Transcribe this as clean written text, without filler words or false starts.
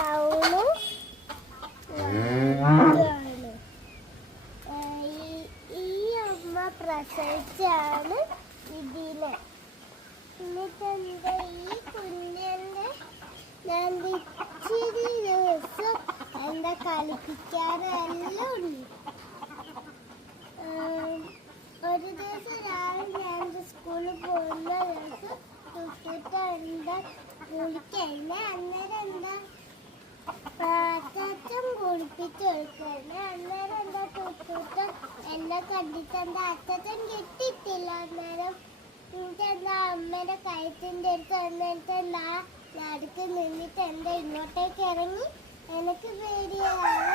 ബ്രൗണും ഇതാണ്. ഈ അമ്മ പ്രസവിച്ചാണ് ഇതിനെ. എന്നിട്ടെന്താ ഈ കുഞ്ഞിൻ്റെ ഞാൻ ഇച്ചിരി ദിവസം എന്താ കളിപ്പിക്കാറെല്ലാം ഉണ്ട്. ഒരു ദിവസം രാവിലെ ഞാൻ സ്കൂളിൽ പോകുന്ന ദിവസം എന്താ കുളിക്കഴിഞ്ഞ അന്നേരം എന്താ അച്ചാച്ചൻ കുളിപ്പിച്ച് കൊടുക്കഴിഞ്ഞ അന്നേരം എന്താ തുട്ടൂട്ടം എല്ലാം കണ്ടിട്ട് എന്താ അച്ചാച്ചൻ കിട്ടിയിട്ടില്ല. അന്നേരം എന്താ അമ്മയുടെ കഴുത്തിൻ്റെ അടുത്ത് വന്നിട്ട് നടുക്ക് നിന്നിട്ട് എന്താ ഇങ്ങോട്ടേക്ക് ഇറങ്ങി. എനിക്ക് പേടിയാണ്.